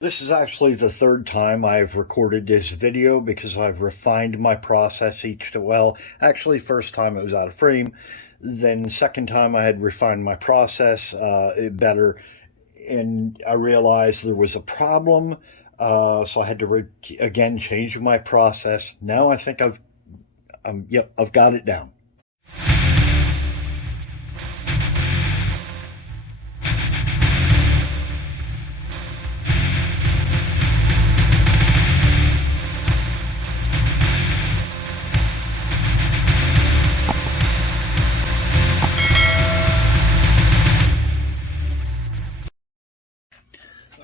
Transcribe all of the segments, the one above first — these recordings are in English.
This is actually the third time I've recorded this video because I've refined my process actually first time it was out of frame, then second time I had refined my process better, and I realized there was a problem, so I had to again change my process. Now I think I've got it down.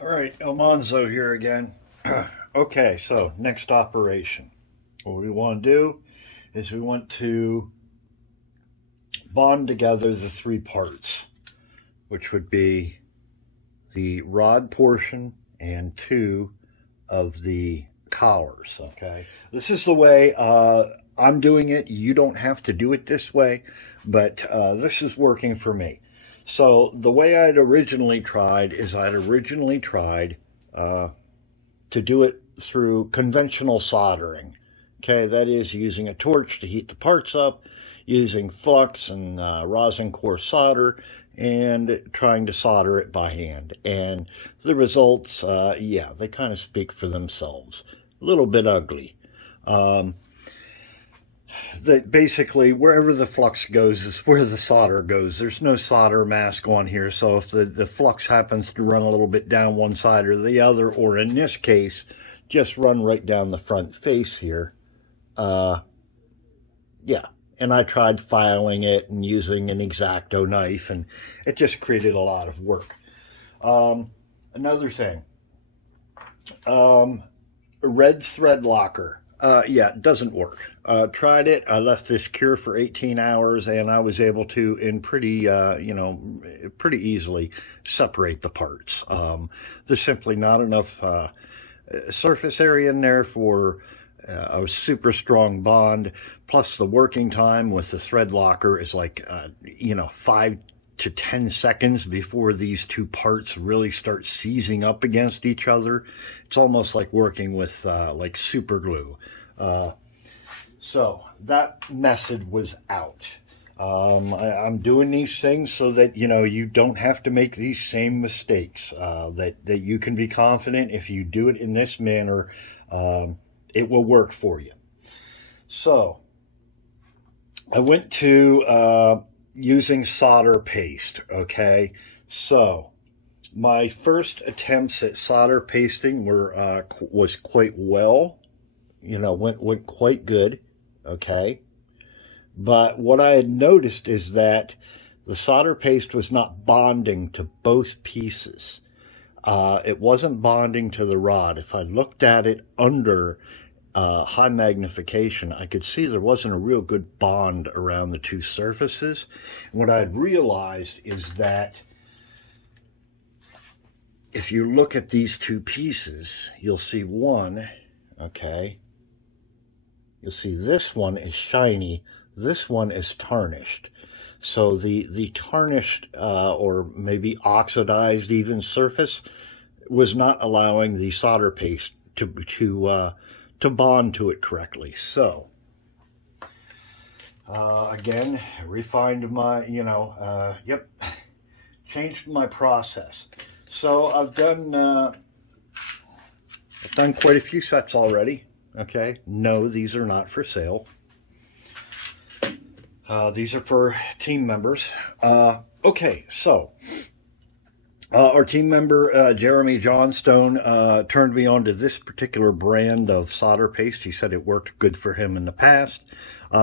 All right, Almanzo here again. Okay, so next operation. What we want to do is we want to bond together the three parts, which would be the rod portion and two of the collars, okay? This is the way I'm doing it. You don't have to do it this way, but this is working for me. So the way I'd originally tried to do it through conventional soldering. Okay, that is using a torch to heat the parts up, using flux and rosin core solder, and trying to solder it by hand. And the results, yeah, they kind of speak for themselves. A little bit ugly. That basically wherever the flux goes is where the solder goes. There's no solder mask on here, so if the flux happens to run a little bit down one side or the other, or in this case just run right down the front face here, yeah, and I tried filing it and using an X-Acto knife, and it just created a lot of work. Another thing, red thread locker. Yeah, it doesn't work. Tried it. I left this cure for 18 hours, and I was able to, in pretty easily separate the parts. There's simply not enough surface area in there for a super strong bond. Plus, the working time with the thread locker is like, 5 to 10 seconds before these two parts really start seizing up against each other. It's almost like working with like super glue. So that method was out. I'm doing these things so that you don't have to make these same mistakes, that you can be confident if you do it in this manner, it will work for you. So I went to using solder paste. Okay, so my first attempts at solder pasting was quite well, went quite good. Okay, but what I had noticed is that the solder paste was not bonding to both pieces. It wasn't bonding to the rod. If I looked at it under high magnification, I could see there wasn't a real good bond around the two surfaces. And what I had realized is that if you look at these two pieces, you'll see one, okay, you'll see this one is shiny, this one is tarnished. So the tarnished or maybe oxidized even surface was not allowing the solder paste to bond to it correctly. So again, refined my, changed my process. So I've done quite a few sets already. Okay, no, these are not for sale. These are for team members. Okay, so our team member, Jeremy Johnstone, turned me on to this particular brand of solder paste. He said it worked good for him in the past.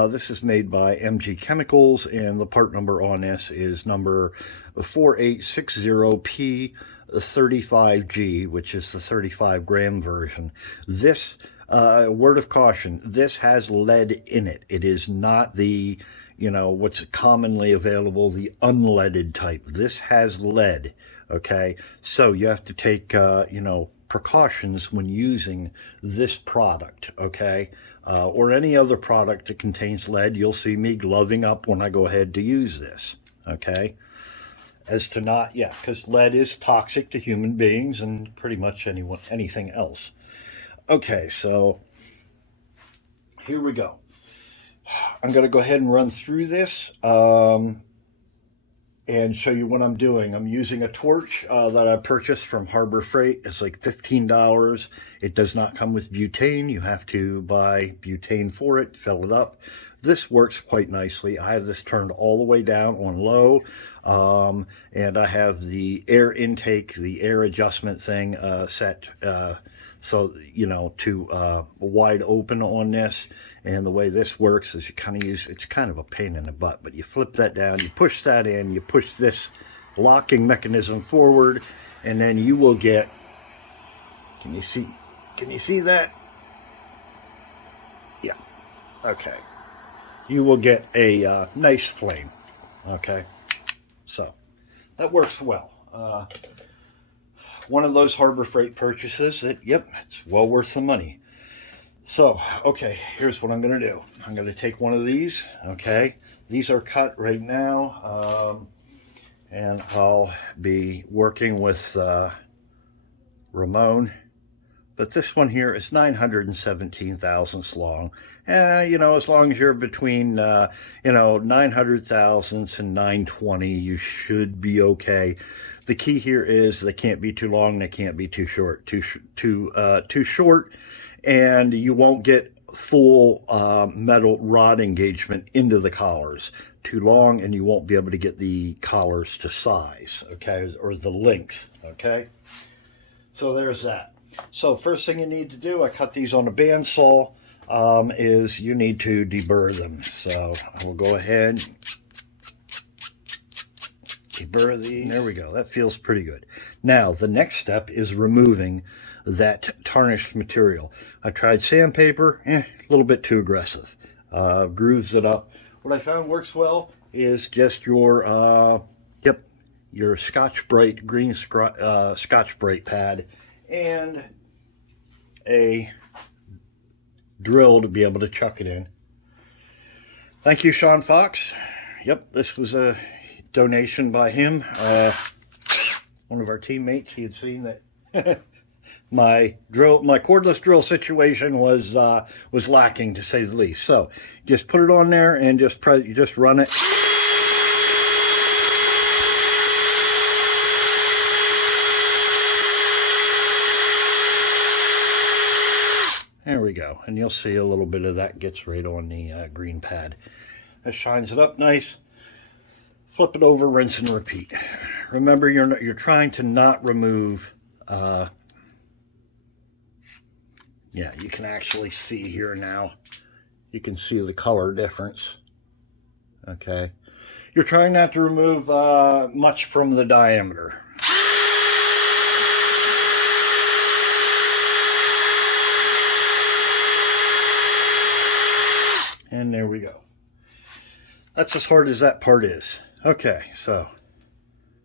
This is made by MG Chemicals, and the part number on this is number 4860P35G, which is the 35 gram version. This, word of caution, this has lead in it. It is not the, what's commonly available, the unleaded type. This has lead, okay? So you have to take, precautions when using this product, okay? Or any other product that contains lead. You'll see me gloving up when I go ahead to use this, okay? as to not, yeah, because lead is toxic to human beings and pretty much anything else. Okay, so here we go. I'm going to go ahead and run through this and show you what I'm doing. I'm using a torch that I purchased from Harbor Freight. It's like $15. It does not come with butane. You have to buy butane for it, fill it up. This works quite nicely. I have this turned all the way down on low, and I have the air intake, the air adjustment thing set so, you know, to wide open on this. And the way this works is you kind of use, it's kind of a pain in the butt, but you flip that down, you push that in, you push this locking mechanism forward, and then you will get, can you see that? Yeah, okay. You will get a nice flame, okay? So, that works well. One of those Harbor Freight purchases that, yep, it's well worth the money. So, okay, here's what I'm going to do. I'm going to take one of these, okay? These are cut right now, and I'll be working with Ramon. But this one here is 917 thousandths long. You know, as long as you're between, you know, 900 thousandths and 920, you should be okay. The key here is they can't be too long, they can't be too short. Too short, and you won't get full metal rod engagement into the collars. Too long, and you won't be able to get the collars to size, okay, or the length, okay? So there's that. So first thing you need to do, I cut these on a bandsaw, is you need to deburr them. So I will go ahead, deburr these. There we go. That feels pretty good. Now, the next step is removing that tarnished material. I tried sandpaper, a little bit too aggressive. Grooves it up. What I found works well is just your, your Scotch-Brite, green Scotch-Brite pad, and a drill to be able to chuck it in. Thank you, Sean Fox. Yep, this was a donation by him. One of our teammates, he had seen that my cordless drill situation was lacking, to say the least. So just put it on there and just run it. There we go, and you'll see a little bit of that gets right on the green pad. That shines it up nice. Flip it over, rinse and repeat. Remember, you're trying to not remove. Yeah, you can actually see here now. You can see the color difference. Okay, you're trying not to remove much from the diameter. And there we go. That's as hard as that part is. Okay, so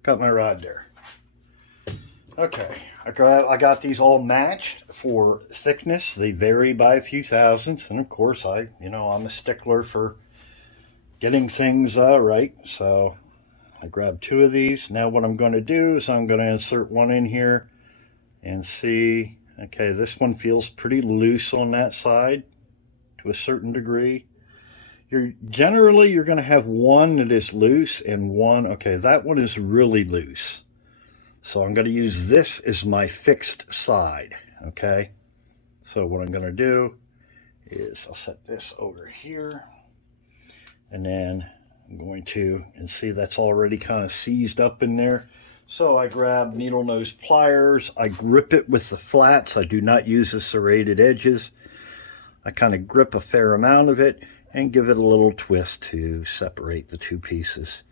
got my rod there. Okay, I got these all matched for thickness. They vary by a few thousandths, and of course I'm a stickler for getting things right. So I grabbed two of these. Now what I'm going to do is I'm going to insert one in here and see. Okay, this one feels pretty loose on that side to a certain degree. Generally you're going to have one that is loose and one, okay, that one is really loose. So I'm going to use this as my fixed side, okay? So what I'm going to do is I'll set this over here, and then I'm going to, and see that's already kind of seized up in there. So I grab needle nose pliers, I grip it with the flats. I do not use the serrated edges. I kind of grip a fair amount of it and give it a little twist to separate the two pieces.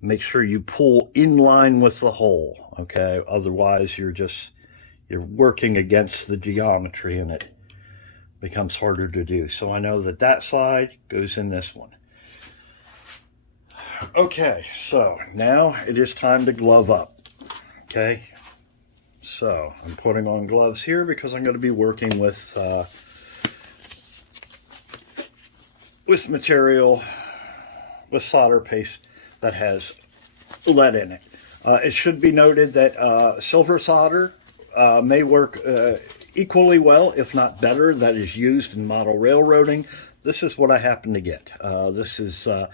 Make sure you pull in line with the hole, okay? Otherwise you're working against the geometry and it becomes harder to do. So I know that side goes in this one. Okay, so now it is time to glove up, okay? So I'm putting on gloves here because I'm going to be working with material, with solder paste that has lead in it. It should be noted that silver solder may work equally well, if not better, that is used in model railroading. This is what I happen to get. This is, I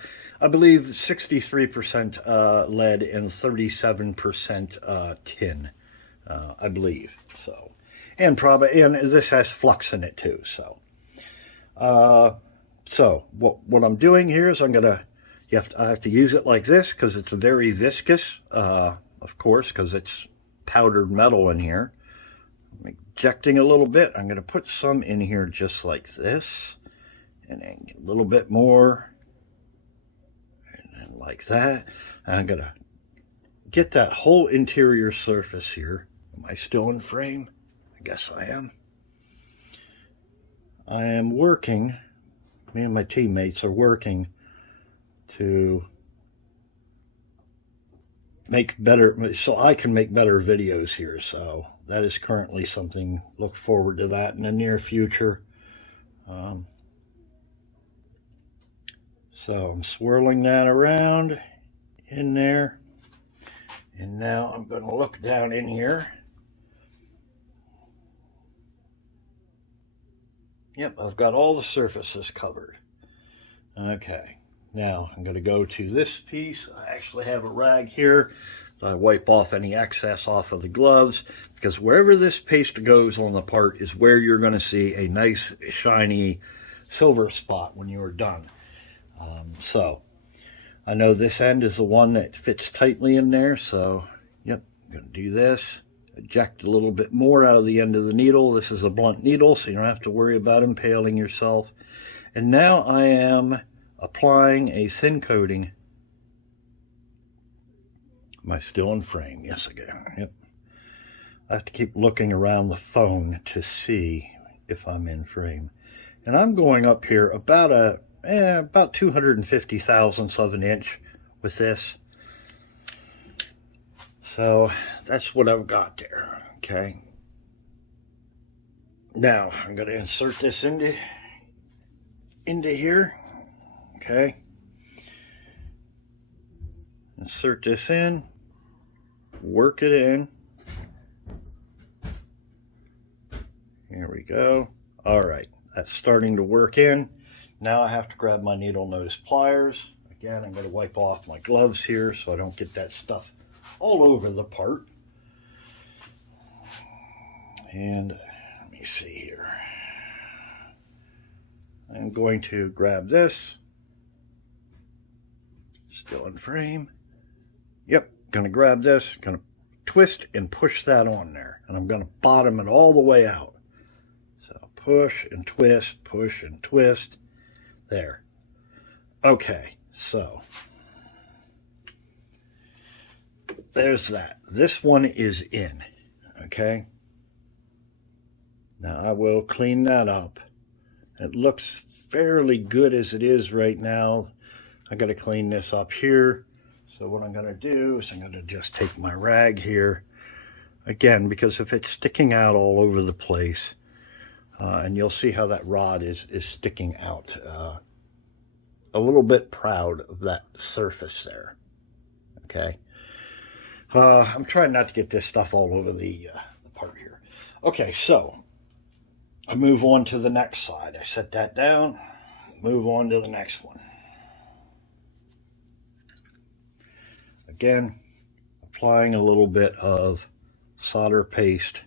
believe, 63% lead and 37% tin, I believe. So, and this has flux in it too. So, what I'm doing here is I have to use it like this because it's very viscous, of course, because it's powdered metal in here. I'm ejecting a little bit. I'm going to put some in here just like this, and then a little bit more, and then like that. And I'm going to get that whole interior surface here. Am I still in frame? I guess I am. I am working, me and my teammates are working to make better, so I can make better videos here. So that is currently something, look forward to that in the near future. So I'm swirling that around in there, and now I'm going to look down in here. Yep, I've got all the surfaces covered. Okay. Now I'm going to go to this piece. I actually have a rag here. So I wipe off any excess off of the gloves, because wherever this paste goes on the part is where you're going to see a nice shiny silver spot when you are done. So I know this end is the one that fits tightly in there. So yep, I'm going to do this. Eject a little bit more out of the end of the needle. This is a blunt needle, so you don't have to worry about impaling yourself. And now I am applying a thin coating. Am I still in frame? Yes, again. Yep. I have to keep looking around the phone to see if I'm in frame. And I'm going up here about 250 thousandths of an inch with this. So that's what I've got there. Okay. Now I'm going to insert this into here. Okay. Insert this in. Work it in. Here we go. All right. That's starting to work in. Now I have to grab my needle nose pliers. Again, I'm going to wipe off my gloves here so I don't get that stuff all over the part. And let me see here. I'm going to grab this. Still in frame. Yep, going to grab this, going to twist and push that on there. And I'm going to bottom it all the way out. So push and twist, push and twist. There. Okay, so there's that. This one is in. Okay. Now I will clean that up. It looks fairly good as it is right now. I got to clean this up here. So what I'm going to do is I'm going to just take my rag here. Again, because if it's sticking out all over the place, and you'll see how that rod is sticking out. A little bit proud of that surface there. Okay. I'm trying not to get this stuff all over the part here. Okay, so I move on to the next side. I set that down, move on to the next one. Again, applying a little bit of solder paste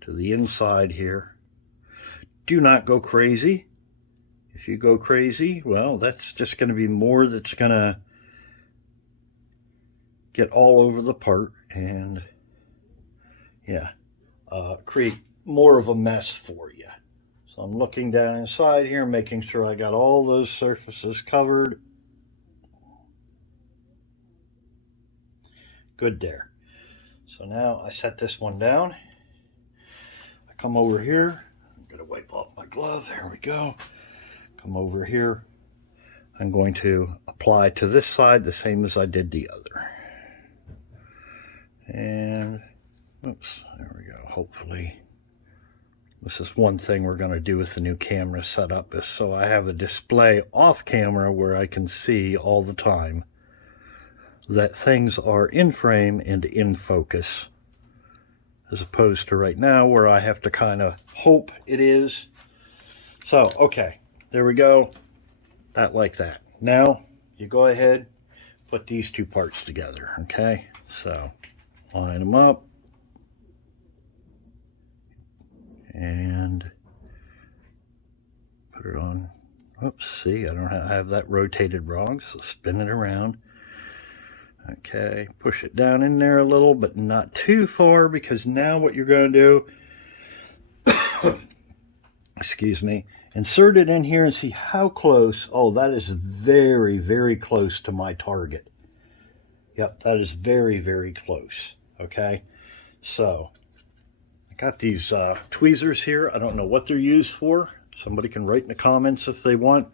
to the inside here. Do not go crazy. If you go crazy, well, that's just going to be more that's going to get all over the part and, yeah, create more of a mess for you. So I'm looking down inside here, making sure I got all those surfaces covered. Good there. So now I set this one down. I come over here. I'm going to wipe off my glove. There we go. Come over here. I'm going to apply to this side the same as I did the other. And, oops, there we go. Hopefully This is one thing we're going to do with the new camera setup, is so I have a display off camera where I can see all the time that things are in frame and in focus, as opposed to right now where I have to kind of hope it is. So, okay, there we go. That like that. Now, you go ahead, put these two parts together, okay? So, line them up. And put it on. Oops, see, I don't have that rotated wrong, so spin it around. Okay, push it down in there a little, but not too far, because now what you're going to do, excuse me, insert it in here and see how close. Oh, that is very, very close to my target. Yep, that is very, very close. Okay, so I got these tweezers here. I don't know what they're used for. Somebody can write in the comments if they want.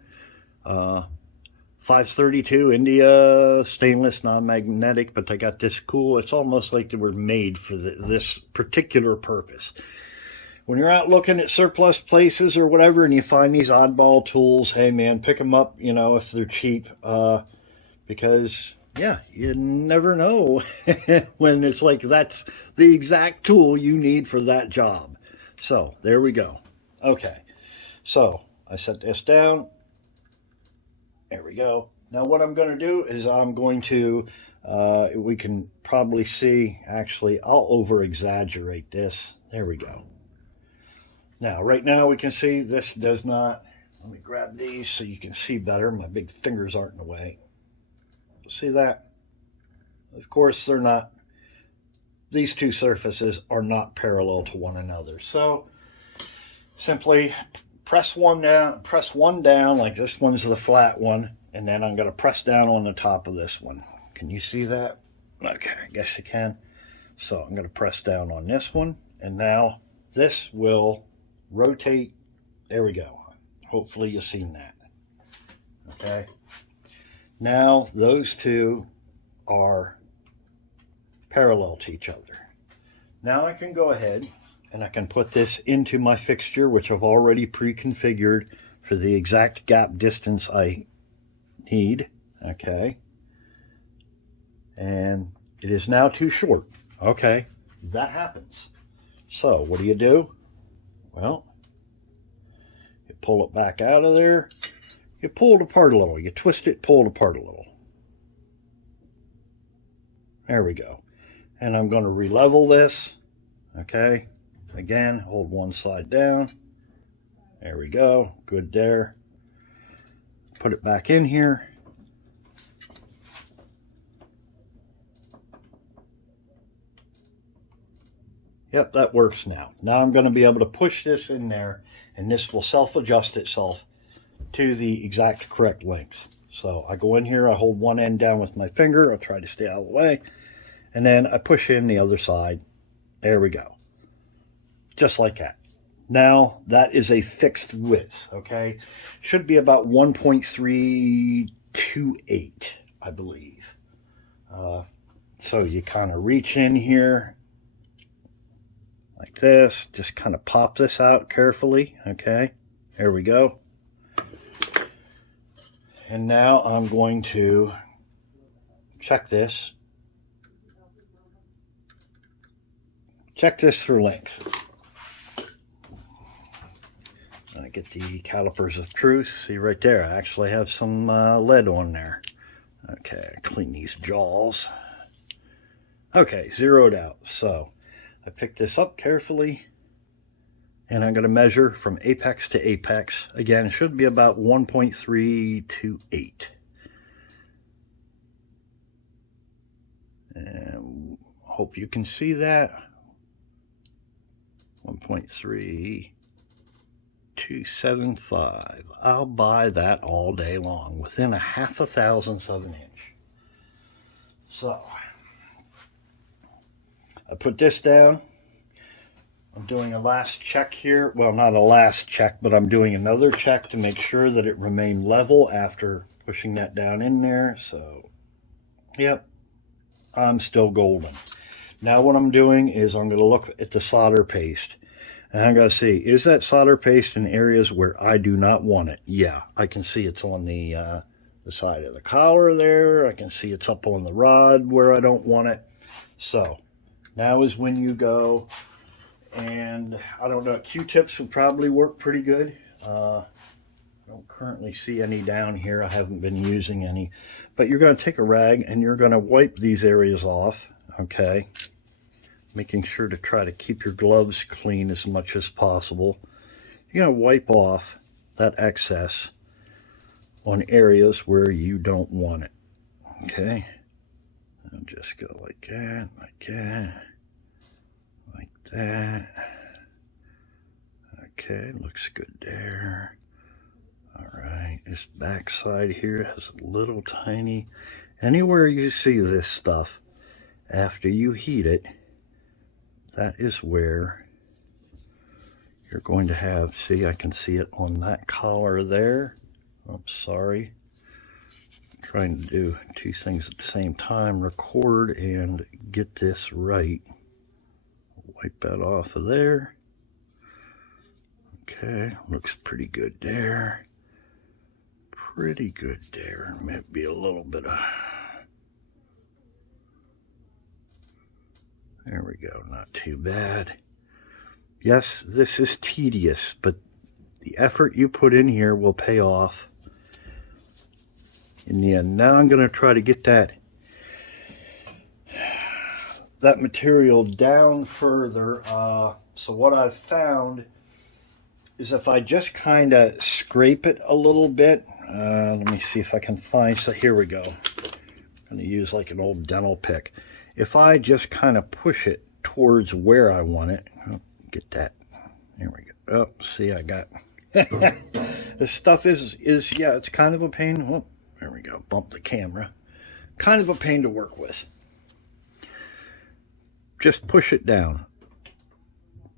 532 India stainless, non-magnetic, but they got this cool. It's almost like they were made for this particular purpose. When you're out looking at surplus places or whatever and you find these oddball tools, hey man, pick them up, you know, if they're cheap, because yeah, you never know when it's like that's the exact tool you need for that job. So there we go. Okay, so I set this down. There we go. Now what I'm going to do is I'm going to, we can probably see, actually I'll over exaggerate this. There we go. Now right now we can see this does not, let me grab these so you can see better. My big fingers aren't in the way. See that? Of course they're not, these two surfaces are not parallel to one another. So simply press one down like this one's the flat one, and then I'm going to press down on the top of this one. Can you see that? Okay, I guess you can. So I'm going to press down on this one, and now this will rotate. There we go. Hopefully you've seen that. Okay. Now those two are parallel to each other. Now I can go ahead and I can put this into my fixture, which I've already pre-configured for the exact gap distance I need. Okay. And it is now too short. Okay. That happens. So what do? Well, you pull it back out of there. You pull it apart a little. You twist it, pull it apart a little. There we go. And I'm going to re-level this. Okay. Again, hold one side down. There we go. Good there. Put it back in here. Yep, that works now. Now I'm going to be able to push this in there, and this will self-adjust itself to the exact correct length. So I go in here, I hold one end down with my finger, I'll try to stay out of the way, and then I push in the other side. There we go. Just like that. Now that is a fixed width, okay? Should be about 1.328, I believe. So you kind of reach in here like this, just kind of pop this out carefully, okay? There we go. And now I'm going to check this. Check this for length. I get the calipers of truth. See right there, I actually have some lead on there. Okay, clean these jaws. Okay, zeroed out. So I pick this up carefully, and I'm going to measure from apex to apex. Again, it should be about 1.328. And hope you can see that. 1.3275. I'll buy that all day long, within a 0.5 thousandths of an inch. So I put this down. I'm doing a last check here. Well, not a last check, but I'm doing another check to make sure that it remained level after pushing that down in there. So, yep, I'm still golden. Now what I'm doing is I'm going to look at the solder paste. And I gotta see, is that solder paste in areas where I do not want it? Yeah, I can see it's on the side of the collar there. I can see it's up on the rod where I don't want it. So now is when you go, and I don't know, Q-tips would probably work pretty good. I don't currently see any down here. I haven't been using any. But you're going to take a rag and you're going to wipe these areas off, okay? Making sure to try to keep your gloves clean as much as possible. You're going to wipe off that excess on areas where you don't want it, okay? And just go like that, like that, like that. Okay, looks good there. All right, this back side here has a little tiny, anywhere you see this stuff, after you heat it, that is where you're going to have, see, I can see it on that collar there. Oops, sorry. I'm trying to do two things at the same time, record and get this right. Wipe that off of there. Okay, looks pretty good there. Pretty good there. Maybe a little bit of... There we go, not too bad. Yes, this is tedious, but the effort you put in here will pay off in the end. Now I'm going to try to get that material down further. So what I've found is if I just kind of scrape it a little bit, let me see if I can find, so here we go. I'm going to use like an old dental pick. If I just kind of push it towards where I want it, oh, get that, there we go. Oh, see, I got, this stuff is, yeah, it's kind of a pain. Oh, there we go, bump the camera. Kind of a pain to work with. Just push it down.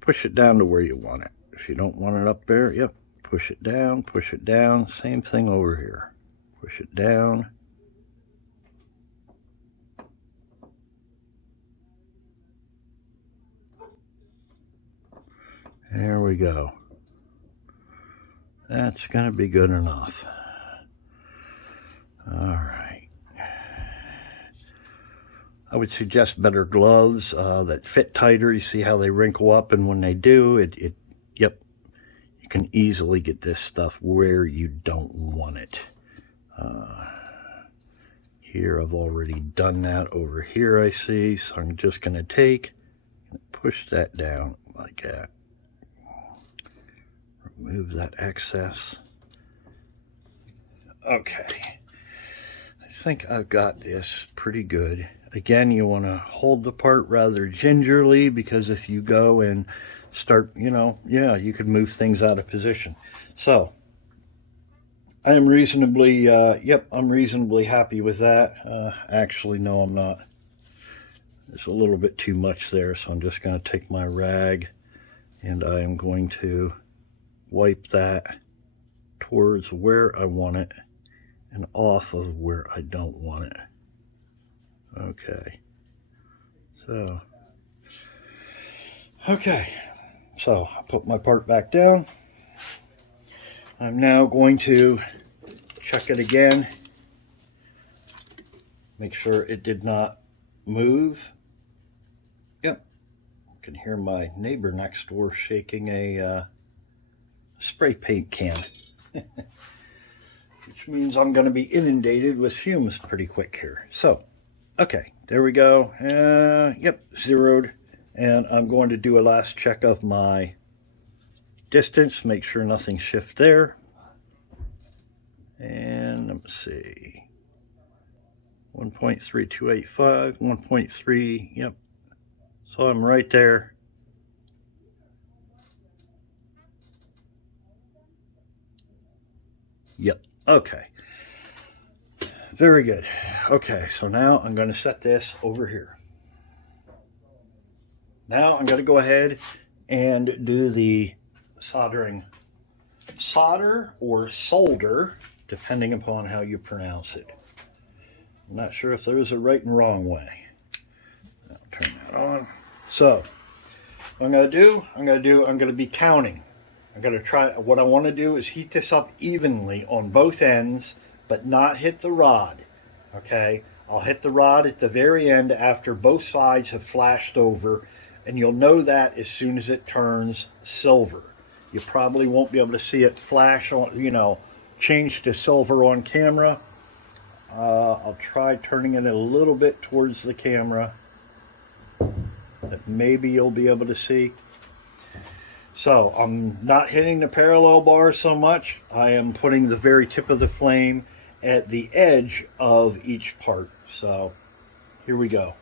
Push it down to where you want it. If you don't want it up there, yep, push it down, push it down. Same thing over here. Push it down. There we go. That's going to be good enough. All right. I would suggest better gloves that fit tighter. You see how they wrinkle up, and when they do, yep, you can easily get this stuff where you don't want it. Here, I've already done that over here, I see, so I'm just going to take and push that down like that. Remove that excess. Okay. I think I've got this pretty good. Again, you want to hold the part rather gingerly, because if you go and start, you know, yeah, you could move things out of position. So, I am reasonably, yep, I'm reasonably happy with that. Actually, no, I'm not. There's a little bit too much there, so I'm just going to take my rag and I am going to wipe that towards where I want it and off of where I don't want it. Okay, so I put my part back down. I'm now going to check it again, make sure it did not move. Yep, I can hear my neighbor next door shaking a spray paint can, which means I'm going to be inundated with fumes pretty quick here. So, okay, there we go. Yep, zeroed. And I'm going to do a last check of my distance, make sure nothing shifts there. And let's see, 1.3285, 1.3, yep. So I'm right there. Yep, okay. Very good. Okay, so now I'm going to set this over here. Now I'm going to go ahead and do the soldering. Solder or solder, depending upon how you pronounce it. I'm not sure if there is a right and wrong way. I'll turn that on. So, I'm going to be counting. I'm going to try, what I want to do is heat this up evenly on both ends, but not hit the rod, okay? I'll hit the rod at the very end after both sides have flashed over, and you'll know that as soon as it turns silver. You probably won't be able to see it flash on, you know, change to silver on camera. I'll try turning it a little bit towards the camera that maybe you'll be able to see. So I'm not hitting the parallel bar so much. I am putting the very tip of the flame at the edge of each part. So here we go.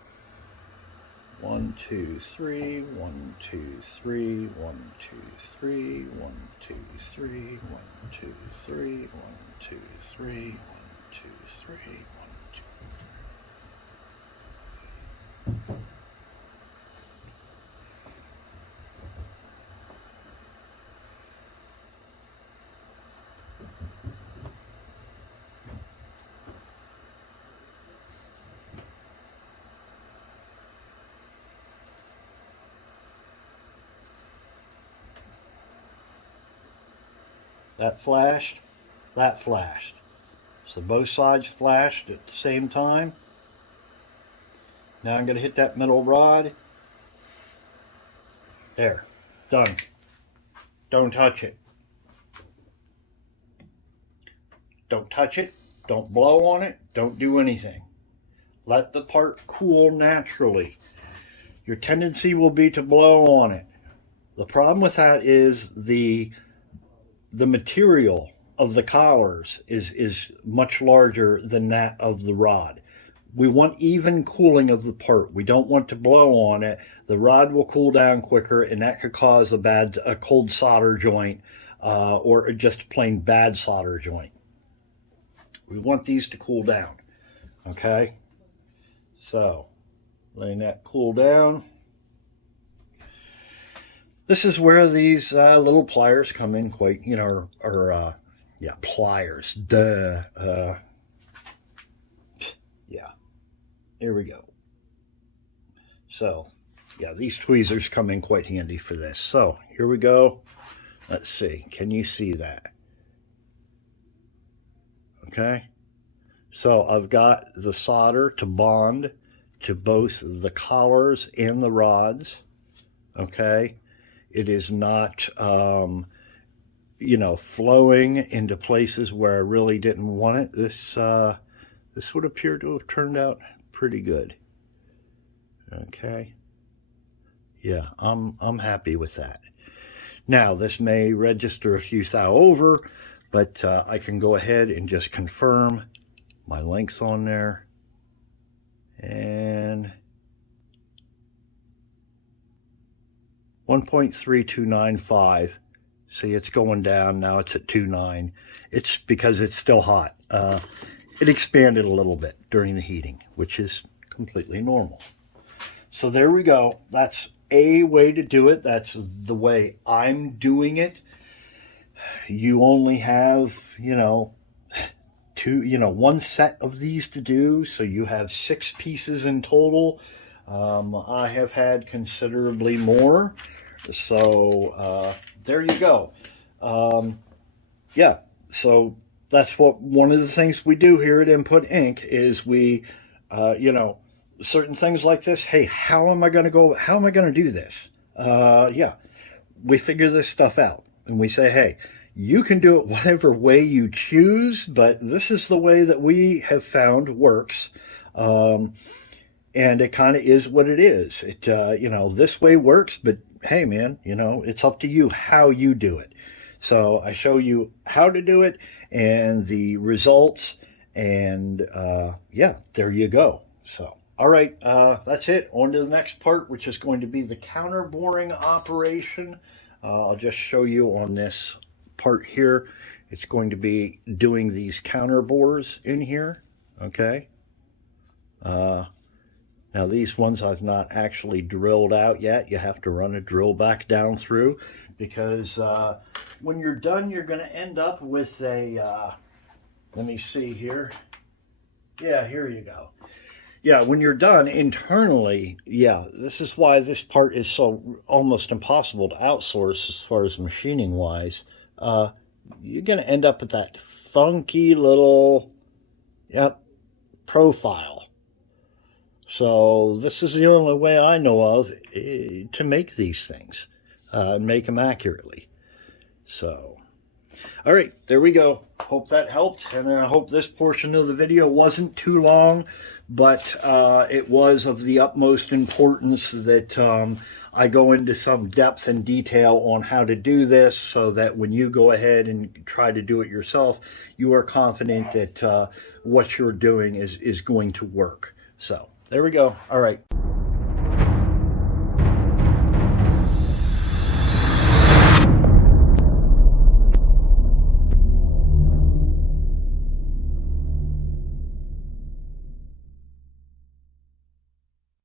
1, 2, 3, 1, 2, 3, 1, 2, 3, 1, 2, 3, 1, 2, 3, 1, 2, 3, 1, 2, 3, 1, 2. That flashed, that flashed. So both sides flashed at the same time. Now I'm going to hit that middle rod. There, done. Don't touch it. Don't touch it. Don't blow on it. Don't do anything. Let the part cool naturally. Your tendency will be to blow on it. The problem with that is the material of the collars is much larger than that of the rod. We want even cooling of the part. We don't want to blow on it. The rod will cool down quicker, and that could cause a cold solder joint or just plain bad solder joint. We want these to cool down, okay? So, letting that cool down. This is where these little pliers come in quite, you know, yeah, pliers, duh. Yeah, here we go. So, yeah, these tweezers come in quite handy for this. So, here we go. Let's see, can you see that? Okay, so I've got the solder to bond to both the collars and the rods, okay? It is not, you know, flowing into places where I really didn't want it. This would appear to have turned out pretty good. Okay. Yeah, I'm happy with that. Now, this may register a few thou over, but I can go ahead and just confirm my length on there. And 1.3295. See, it's going down. Now it's at 2.9. It's because it's still hot. It expanded a little bit during the heating, which is completely normal. So there we go. That's a way to do it. That's the way I'm doing it. You only have, you know, one set of these to do. So you have 6 pieces in total. I have had considerably more. So there you go. Yeah, so that's one of the things we do here at Input Inc. is we, you know, certain things like this. Hey, how am I going to do this? Yeah, we figure this stuff out, and we say, hey, you can do it whatever way you choose, but this is the way that we have found works. And it kind of is what it is. It, you know, this way works, but hey, man, you know, it's up to you how you do it. So I show you how to do it and the results, and yeah, there you go. So, all right, that's it. On to the next part, which is going to be the counter boring operation. I'll just show you on this part here. It's going to be doing these counter bores in here, okay? Now these ones I've not actually drilled out yet. You have to run a drill back down through, because when you're done, you're going to end up with a, let me see here. Yeah, here you go. Yeah, when you're done internally, yeah, this is why this part is so almost impossible to outsource as far as machining wise. You're going to end up with that funky little, yep, profile. So this is the only way I know of to make these things, and make them accurately. So, all right, there we go. Hope that helped, and I hope this portion of the video wasn't too long, but it was of the utmost importance that I go into some depth and detail on how to do this, so that when you go ahead and try to do it yourself, you are confident that what you're doing is going to work. So there we go. All right.